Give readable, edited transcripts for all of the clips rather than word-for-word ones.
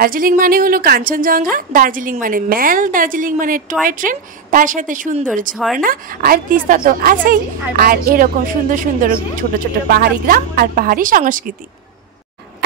দার্জিলিং মানে হলো কাঞ্চনজঙ্ঘা, দার্জিলিং মানে মেল, দার্জিলিং মানে টয় ট্রেন, তার সাথে সুন্দর ঝর্ণা আর তিস্তা তো আছেই, আর এরকম সুন্দর সুন্দর ছোট ছোট পাহাড়ি গ্রাম আর পাহাড়ি সংস্কৃতি।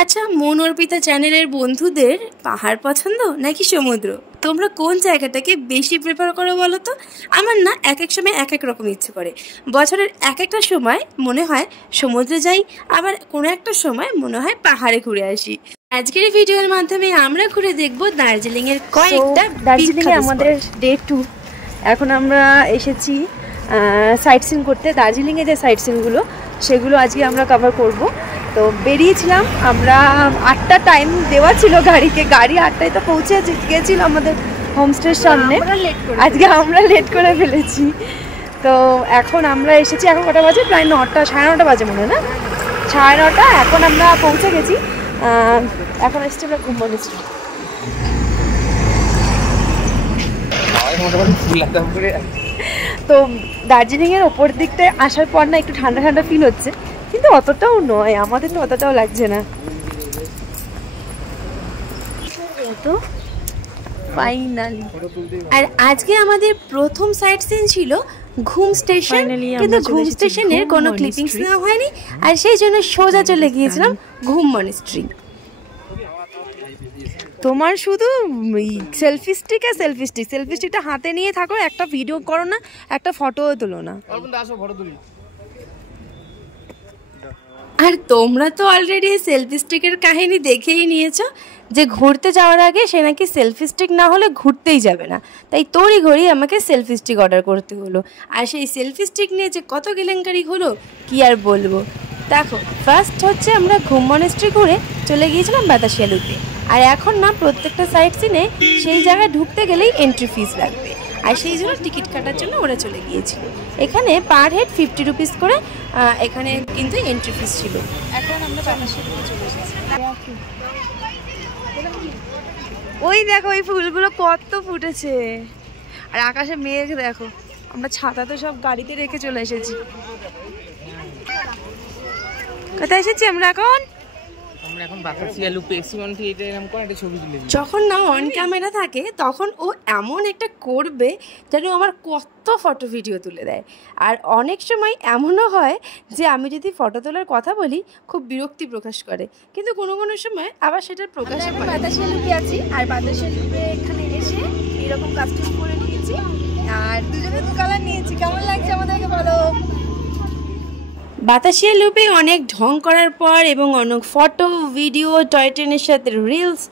আচ্ছা, মন অর্পিতা চ্যানেলের বন্ধুদের পাহাড় পছন্দ নাকি সমুদ্র? তোমরা কোন জায়গাটাকে বেশি প্রেফার করো বলো তো? আমার না এক এক সময় এক এক রকম ইচ্ছে করে। বছরের এক একটা সময় মনে হয় সমুদ্রে যাই, আবার কোনো একটা সময় মনে হয় পাহাড়ে ঘুরে আসি। আজকের ভিডিওর মাধ্যমে আমরা ঘুরে দেখব দার্জিলিংয়ের কয়েকটা। দার্জিলিংয়ে আমাদের ডে 2। এখন আমরা এসেছি সাইট সিন করতে। দার্জিলিংয়ে যে সাইট সিনগুলো সেগুলো আজকে আমরা কভার করব। তো বেরিয়েছিলাম আমরা, 8টা টাইম দেওয়া ছিল গাড়িকে, গাড়ি 8টায় তো পৌঁছে গেছিল আমাদের হোমস্টের সামনে। আজকে আমরা লেট করে ফেলেছি। তো এখন আমরা এসেছি, এখন কটা বাজে? প্রায় 9টা, 9:30 বাজে মনে হয়, না 9:30। এখন আমরা পৌঁছে গেছি। এখন এসেছি আমরা ঘুম মনেস্ট্রি। তো দার্জিলিংয়ের ওপর দিকটায় আসার পর না একটু ঠান্ডা ঠান্ডা ফিল হচ্ছে, কিন্তু অতটাও নয়, আমাদের তো অতটাও লাগছে না। তো ফাইনালি, আর আজকে আমাদের প্রথম সাইট সিন ছিল ঘুম স্টেশন, কিন্তু ঘুম স্টেশনের কোনো ক্লিপিংস নেওয়া হয়নি, আর সেই জন্য সোজা চলে গিয়েছিলাম ঘুম মনেস্ট্রি। তোমার শুধু সেলফি স্টিকটা হাতে নিয়ে থাকো, একটা ভিডিও করো না, একটা ফটোও তোলো না। আর তোমরা তো অলরেডি সেলফি স্টিকের কাহিনী দেখেই নিয়েছো, যে ঘুরতে যাওয়ার আগে সে নাকি সেলফি স্টিক না হলে ঘুরতেই যাবে না, তাই তোরই ঘড়ি আমাকে সেলফি স্টিক অর্ডার করতে হলো। আর সেই সেলফি স্টিক নিয়ে যে কত কেলেঙ্কারি হলো কি আর বলবো। দেখো, ফার্স্ট হচ্ছে আমরা ঘুম মনেস্ট্রি ঘুরে চলে গিয়েছিলাম বাতাসিয়া লুপে। আর এখন না প্রত্যেকটা সাইট সিনে সেই জায়গায় ঢুকতে গেলেই এন্ট্রি ফিস লাগবে, আর সেই জন্য টিকিট কাটার জন্য ওরা চলে গিয়েছিল। এখানে পার হেড 50 রুপিস করে এখানে কিন্তু এন্ট্রি ফিস ছিল। এখন আমরা বাতাসিয়া লুপে চলে এসেছি। ওই দেখো এই ফুলগুলো কত ফুটেছে, আর আকাশে মেঘ দেখো। আমরা ছাতা তো সব গাড়িতে রেখে চলে এসেছি। কোথায় এসেছি আমরা এখন? যখন না অন ক্যামেরা থাকে তখন ও এমন একটা করবে যেন আমার কত ফটো ভিডিও তুলে দেয়। আর অনেক সময় এমনও হয় যে আমি যদি ফটো তোলার কথা বলি খুব বিরক্তি প্রকাশ করে, কিন্তু কোনো কোনো সময় আবার সেটার প্রকাশ হয়। বাতাসিয়া লুপে আছি, আর বাতাসিয়া লুপে এখানে এসে এরকম কাস্টম করে নিয়েছি, আর দুজনে দু কালার নিয়েছি। কেমন লাগছে আমাদেরকে বলো? বাতাসিয়া লুপে অনেক ঢং করার পর এবং অনেক ফটো ভিডিও টয় ট্রেনের সাথে রিলস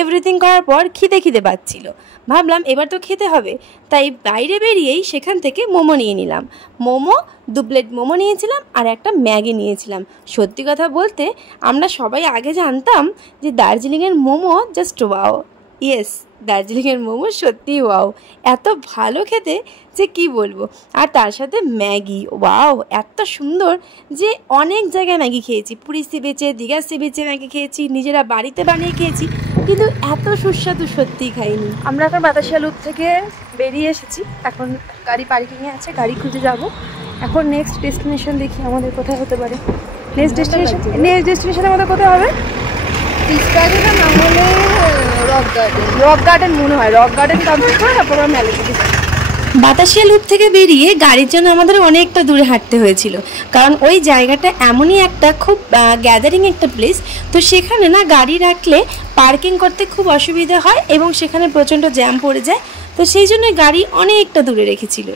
এভরিথিং করার পর খিদে পাচ্ছিল। ভাবলাম এবার তো খেতে হবে, তাই বাইরে বেরিয়েই সেখান থেকে মোমো নিয়ে নিলাম। 2 প্লেট মোমো নিয়েছিলাম আর একটা ম্যাগি নিয়েছিলাম। সত্যি কথা বলতে আমরা সবাই আগে জানতাম যে দার্জিলিংয়ের মোমো জাস্ট ওয়াও। ইয়েস, দার্জিলিংয়ের মোমো সত্যিই ওয়াও, এত ভালো খেতে যে কি বলবো। আর তার সাথে ম্যাগি ওয়াও, এত সুন্দর যে অনেক জায়গায় ম্যাগি খেয়েছি, পুরী সি বিচে, দীঘা সি বিচে ম্যাগি খেয়েছি, নিজেরা বাড়িতে বানিয়ে খেয়েছি, কিন্তু এত সুস্বাদু সত্যিই খাইনি। আমরা এখন বাতাসিয়া লুপ থেকে বেরিয়ে এসেছি, এখন গাড়ি পার্কিংয়ে আছে, গাড়ি খুঁজে যাব। এখন নেক্সট ডেস্টিনেশন দেখি আমাদের কোথায় হতে পারে। নেক্সট ডেস্টিনেশন আমাদের কোথায় হবে? রক গার্ডেন মনে হয়। রক গার্ডেন কমপ্লিট করে তারপর আমরা মেলে থেকে যাই। বাতাসিয়া লুপ থেকে বেরিয়ে গাড়ির জন্য আমাদের অনেকটা দূরে হাঁটতে হয়েছিল, কারণ ওই জায়গাটা এমনই একটা খুব গ্যাদারিং একটা প্লেস। তো সেখানে না গাড়ি রাখলে পার্কিং করতে খুব অসুবিধা হয় এবং সেখানে প্রচণ্ড জ্যাম পড়ে যায়। তো সেই জন্য গাড়ি অনেকটা দূরে রেখেছিল।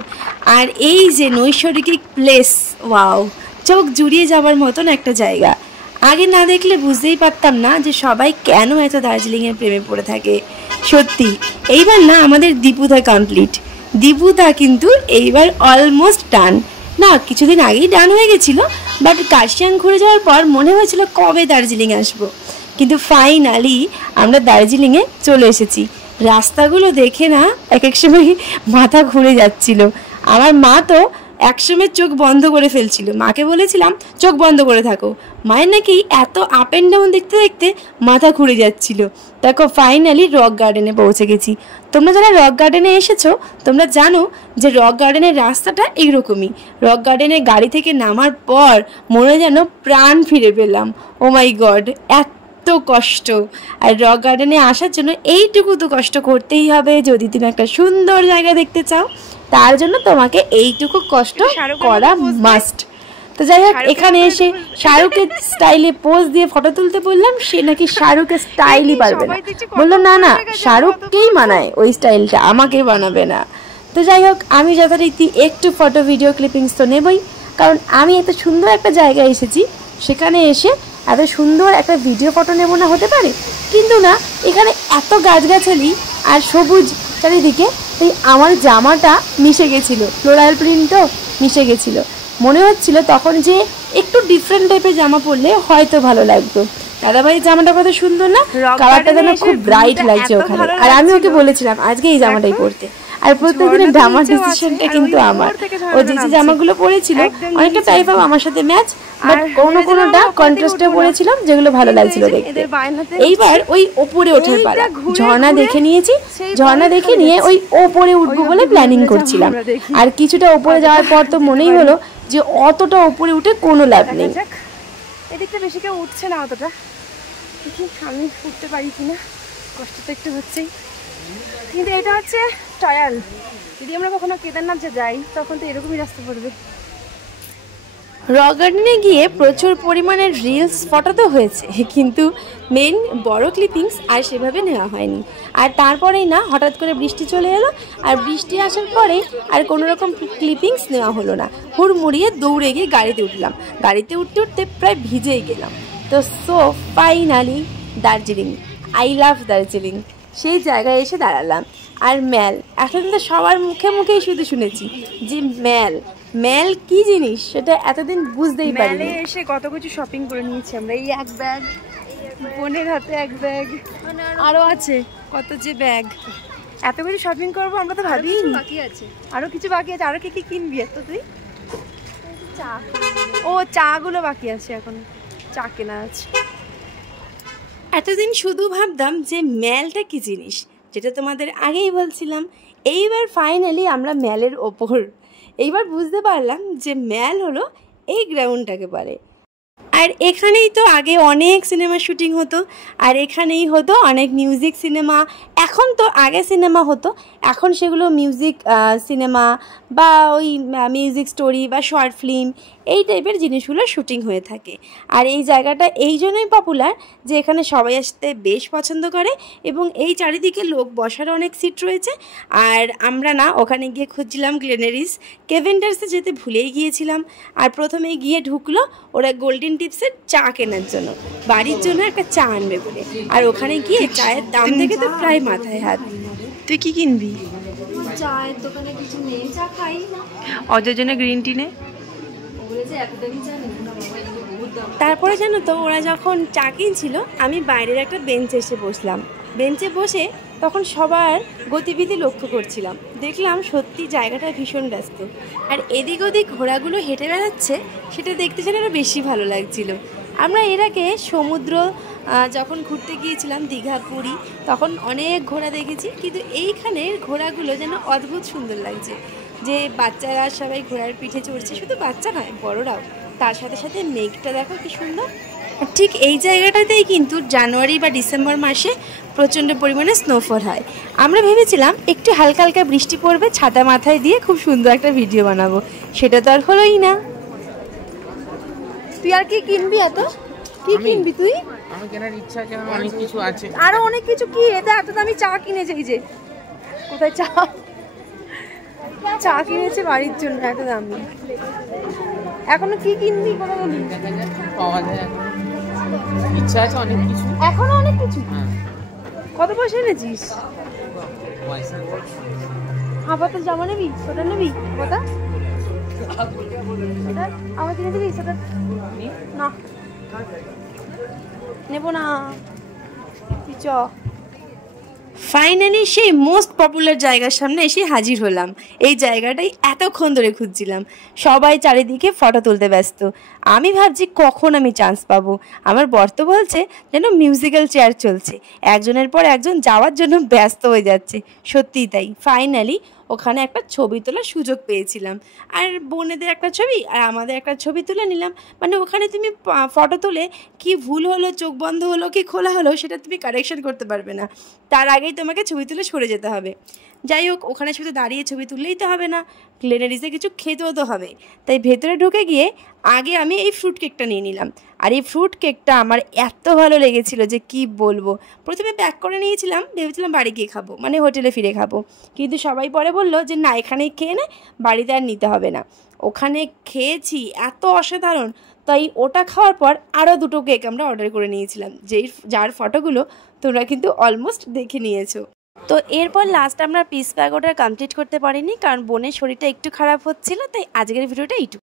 আর এই যে নৈসর্গিক প্লেস, ওয়াও, চোখ জুড়িয়ে যাওয়ার মতন একটা জায়গা। আগে না দেখলে বুঝতেই পারতাম না যে সবাই কেন এত দার্জিলিংয়ের প্রেমে পড়ে থাকে। সত্যি এইবার না আমাদের দীপুদা কমপ্লিট। দীপুদা কিন্তু এইবার অলমোস্ট ডান, না কিছুদিন আগেই ডান হয়ে গেছিলো, বাট কার্শিয়াং ঘুরে যাওয়ার পর মনে হয়েছিল কবে দার্জিলিং আসবো, কিন্তু ফাইনালি আমরা দার্জিলিংয়ে চলে এসেছি। রাস্তাগুলো দেখে না এক এক সময় মাথা ঘুরে যাচ্ছিল। আমার মা তো একসময় চোখ বন্ধ করে ফেলছিল, মাকে বলেছিলাম চোখ বন্ধ করে থাকো, মায়ের নাকি এত আপ অ্যান্ড ডাউন দেখতে দেখতে মাথা ঘুরে যাচ্ছিল। দেখো ফাইনালি রক গার্ডেনে পৌঁছে গেছি। তোমরা যারা রক গার্ডেনে এসেছো তোমরা জানো যে রক গার্ডেনের রাস্তাটা এইরকমই। রক গার্ডেনে গাড়ি থেকে নামার পর মনে যেন প্রাণ ফিরে পেলাম। ও মাই গড, এত এত কষ্ট, আর রক গার্ডেনে আসার জন্য এইটুকু তো কষ্ট করতেই হবে। যদি তুমি একটা সুন্দর জায়গা দেখতে চাও তার জন্য তোমাকে এইটুকু কষ্ট করা মাস্ট। তো যাই হোক, এখানে এসে শাহরুখের স্টাইলে পোজ দিয়ে ফটো তুলতে বললাম, সে নাকি শাহরুখের স্টাইলই পারবে না, বললো না না শাহরুখকেই মানায় ওই স্টাইলটা, আমাকে বানাবে না। তো যাই হোক, আমি যথারীতি একটু ফটো ভিডিও ক্লিপিংস তো নেবই, কারণ আমি এত সুন্দর একটা জায়গায় এসেছি, সেখানে এসে এত সুন্দর একটা ভিডিও ফটো নেব না, হতে পারে? কিন্তু না, এখানে এত গাছগাছালি আর সবুজ চারিদিকে, তাই আমার জামাটা মিশে গেছিলো, ফ্লোরাল প্রিন্টও মিশে গেছিলো। মনে হচ্ছিল তখন যে একটু ডিফারেন্ট টাইপের জামা পরলে হয়তো ভালো লাগতো। দাদাভাইয়ের জামাটা কত সুন্দর না, কালারটা যেন খুব ব্রাইট লাগছে ওখানে, আর আমি ওকে বলেছিলাম আজকে এই জামাটাই পরতে। আর প্রত্যেকদিনের জামার ডিসিশনটা কিন্তু আমার। ও যে যে জামাগুলো পরেছিল অনেকটা টাইপ অফ আমার সাথে ম্যাচ, বাট কোনোটা কন্ট্রাস্টে পরেছিলাম যেগুলো ভালো লাগছিল দেখতে। এইবার ওই ওপরে ওঠার পালা, ঝর্ণা দেখে নিয়েছি, ঝর্ণা দেখে নিয়ে ওই ওপরে উঠবো বলে প্ল্যানিং করছিলাম। আর কিছুটা ওপরে যাওয়ার পর তো মনেই হলো যে অতটা ওপরে উঠে কোনো লাভ নেই। এদিকটা বেশি কেউ উঠছে না অতটা, দেখি আমি উঠতে পারি কিনা, কষ্ট তো একটু হচ্ছেই। কিন্তু এটা হচ্ছে ট্রায়াল, যদি আমরা কখনো কেদারনাথ যাই তখন তো এরকমই রাস্তা পড়বে। রক গার্ডেনে গিয়ে প্রচুর পরিমাণে রিলস ফটো তো হয়েছে, কিন্তু মেন বড় ক্লিপিংস আর সেভাবে নেওয়া হয়নি। আর তারপরেই না হঠাৎ করে বৃষ্টি চলে এলো, আর বৃষ্টি আসার পরে আর কোনো রকম ক্লিপিংস নেওয়া হলো না। হুড়মুড়িয়ে দৌড়ে গিয়ে গাড়িতে উঠলাম, গাড়িতে উঠতে উঠতে প্রায় ভিজেই গেলাম। তো so finally Darjeeling, I love Darjeeling, সেই জায়গায় এসে দাঁড়ালাম। আর ম্যাল, এতদিন তো সবার মুখে মুখেই শুধু শুনেছি যে ম্যাল কি জিনিস, সেটা এতদিন বুঝতেই পারি। ম্যালে এসে কত কিছু শপিং করে নিয়েছি আমরা, এই এক ব্যাগ, বোনের হাতে এক ব্যাগ, আরো আছে কত যে ব্যাগ, এত কিছু শপিং করবো আমরা তো ভাবিনি। বাকি আছে আরো কিছু বাকি আছে। আরো কি কি কিনবি তো তুই? চা, ও চা গুলো বাকি আছে, এখন চা কেনা আছে। এতদিন শুধু ভাবতাম যে ম্যালটা কি জিনিস, যেটা তোমাদের আগেই বলছিলাম। এইবার ফাইনালি আমরা ম্যালের ওপর, এইবার বুঝতে পারলাম যে ম্যাল হলো এই গ্রাউন্ডটাকে বলে। আর এখানেই তো আগে অনেক সিনেমা শুটিং হতো, আর এখানেই হতো অনেক মিউজিক সিনেমা। এখন তো আগে সিনেমা হতো, এখন সেগুলো মিউজিক সিনেমা বা ওই মিউজিক স্টোরি বা শর্ট ফিল্ম এই টাইপের জিনিসগুলো শুটিং হয়ে থাকে। আর এই জায়গাটা এই জন্যই পপুলার যে এখানে সবাই আসতে বেশ পছন্দ করে, এবং এই চারিদিকে লোক বসার অনেক সিট রয়েছে। আর আমরা না ওখানে গিয়ে খুঁজছিলাম গ্লেনারিস, কেভেন্ডার্সে যেতে ভুলেই গিয়েছিলাম। আর প্রথমে গিয়ে ঢুকলো ওরা গোল্ডেন টিপসের চা কেনার জন্য, বাড়ির জন্য একটা চা আনবে বলে। আর ওখানে গিয়ে চায়ের দাম থেকে তো প্রায় মাথায় হাত। তুই কি কিনবি? চায়ের দোকানে কিছু নেই, চা খাই না, অজয় জন্য গ্রিন টি নে। তারপরে জানো তো, ওরা যখন চা কিনছিল আমি বাইরের একটা বেঞ্চে এসে বসলাম। বেঞ্চে বসে তখন সবার গতিবিধি লক্ষ্য করছিলাম, দেখলাম সত্যি জায়গাটা ভীষণ ব্যস্ত। আর এদিক ওদিক ঘোড়াগুলো হেঁটে বেড়াচ্ছে, সেটা দেখতে যেন আরও বেশি ভালো লাগছিল। আমরা এর আগে সমুদ্র যখন ঘুরতে গিয়েছিলাম দীঘা, পুরী, তখন অনেক ঘোড়া দেখেছি, কিন্তু এইখানের ঘোড়াগুলো যেন অদ্ভুত সুন্দর লাগছে। যে বাচ্চারা সবাই ঘোড়ার পিঠে চড়ছে, শুধু বাচ্চা নয় বড়রাও, তার সাথে সাথে মেঘটা দেখো কি সুন্দর। ঠিক এই জায়গাটাতেই কিন্তু জানুয়ারি বা ডিসেম্বর মাসে প্রচণ্ড পরিমাণে স্নোফল হয়। আমরা ভেবেছিলাম একটু হালকা হালকা বৃষ্টি পড়বে, ছাতা মাথায় দিয়ে খুব সুন্দর একটা ভিডিও বানাবো, সেটা তো আর হলোই না। তুই আর কি কিনবি? এত কি কিনবি তুই? আমার কেনার ইচ্ছা আছে, অনেক কিছু আছে, আরো অনেক কিছু। কি এটা এত দামি চা কিনেছে? এই যে কোথায় চা, চা কিনেছে বাড়ির জন্য এত দামি। এখনো কি কিনবি কোনো বলি? পাওয়া যায়, ইচ্ছা আছে অনেক কিছু, এখনো অনেক কিছু। কত পয়সা এনেছিস? আপাতত জামা নেবি? সোটা নেবি? কথা আমার কিনে দিবি? সেটা না নেবো না, তুই চ। ফাইনালি সেই মোস্ট পপুলার জায়গার সামনে এসে হাজির হলাম। এই জায়গাটাই এতক্ষণ ধরে খুঁজছিলাম, সবাই চারিদিকে ফটো তুলতে ব্যস্ত। আমি ভাবছি কখন আমি চান্স পাবো। আমার বর তো বলছে যেন মিউজিক্যাল চেয়ার চলছে, একজনের পর একজন যাওয়ার জন্য ব্যস্ত হয়ে যাচ্ছে। সত্যিই তাই, ফাইনালি ওখানে একটা ছবি তোলার সুযোগ পেয়েছিলাম। আর বোনেদের একটা ছবি আর আমাদের একটা ছবি তুলে নিলাম। মানে ওখানে তুমি ফটো তুলে কি ভুল হলো, চোখ বন্ধ হলো কি খোলা হলো সেটা তুমি কারেকশন করতে পারবে না, তার আগেই তোমাকে ছবি তুলে সরে যেতে হবে। যাই হোক, ওখানে শুধু দাঁড়িয়ে ছবি তুললেই তো হবে না, গ্লেনারিসে কিছু খেতেও তো হবে। তাই ভেতরে ঢুকে গিয়ে আগে আমি এই ফ্রুট কেকটা নিয়ে নিলাম। আর এই ফ্রুট কেকটা আমার এত ভালো লেগেছিল যে কি বলবো। প্রথমে প্যাক করে নিয়েছিলাম, ভেবেছিলাম বাড়ি গিয়ে খাবো, মানে হোটেলে ফিরে খাবো, কিন্তু সবাই পরে বললো যে না এখানেই খেয়ে নে, বাড়িতে আর নিতে হবে না। ওখানে খেয়েছি এত অসাধারণ। তাই ওটা খাওয়ার পর আরও 2টো কেক আমরা অর্ডার করে নিয়েছিলাম, যার ফটোগুলো তোমরা কিন্তু অলমোস্ট দেখে নিয়েছো। তো এরপর লাস্ট আমরা পিস প্যাগোটা কমপ্লিট করতে পারিনি, কারণ বোনের শরীরটা একটু খারাপ হচ্ছিল। তাই আজকের ভিডিওটা এইটুকু।